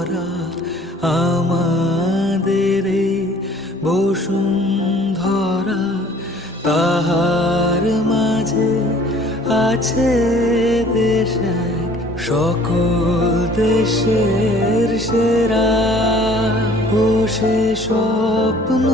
ভরা আমাদের এই বসুন্ধরা, তাহার মাঝে আছে দেশ এক, সকল দেশের সেরা। ও সে স্বপ্ন